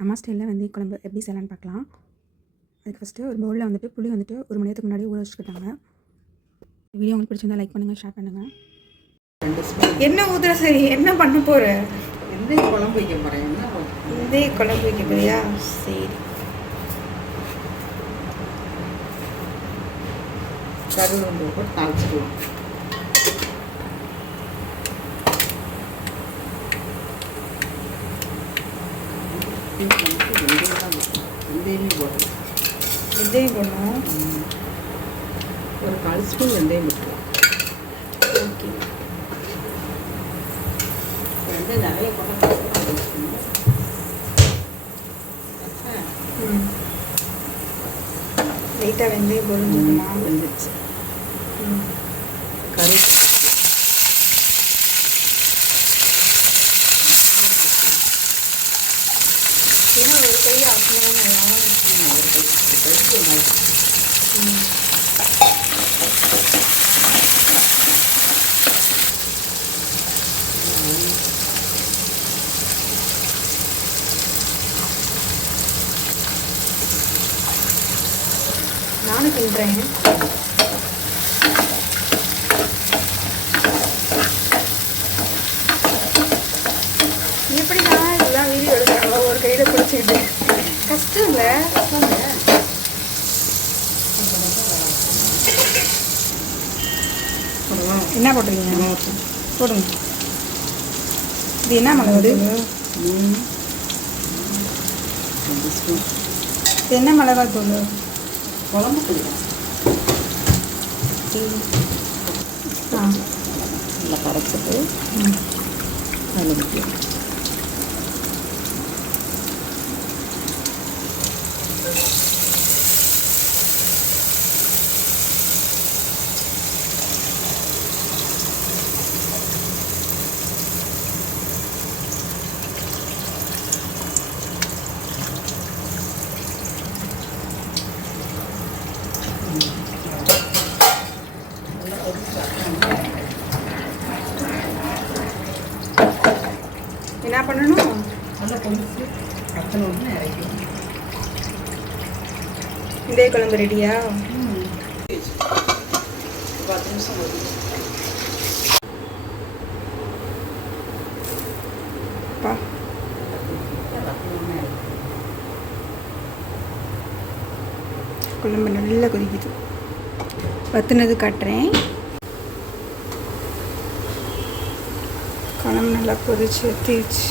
அம்மா ஸ்டைலில் வந்து குழம்பு எப்படி செய்யலான்னு பார்க்கலாம். அதுக்கு ஃபஸ்ட்டு ஒரு பவுலில் வந்துட்டு புளி வந்துட்டு ஒரு மணி நேரத்துக்கு முன்னாடி ஊற வச்சுக்கிட்டாங்க. வீடியோ உங்களுக்கு பிடிச்சிருந்தா லைக் பண்ணுங்கள் ஷேர் பண்ணுங்கள் என்ன ஊதுற சரி? என்ன பண்ண போகிற எந்த குழம்பு வைக்க போகிறேன் என்ன குழம்பு? இதே குழம்பு வைக்க போறியா? சரி. கருவேப்பிலை போட்டு தாளிச்சிடுவோம் வெந்தயமே போடணும். வெந்தயம் போடணும் ஒரு கால் ஸ்பூன் வெந்தயம் போட்டுக்கலாம். ஓகே. வெந்தயம் நிறைய போட்டால் லைட்டாக வெந்தயம் போடணுமா வெந்துச்சு ம். ஒரு கை ஆசனமாக ஒரு கை ஒரு நானும் கிண்டுறேன் கஷ்டம் இல்லை என்ன போட்டிருக்கீங்க? போடுங்க. இது என்ன மிளகு? இது என்ன மிளகாய் தூள்? குழம்பு ஆ. நல்லா கரைச்சிட்டு ம். அதில் என்ன பண்ணணும்? நல்லா கத்தனை ஒன்று இறக்கணும் இதே குழம்பு ரெடியா? பத்து நிமிஷம் பா. குழம்பு நல்லா கொதிக்குது. வத்துனது காட்டுறேன். குழம்பு நல்லா கொதிச்சு வத்திடுச்சு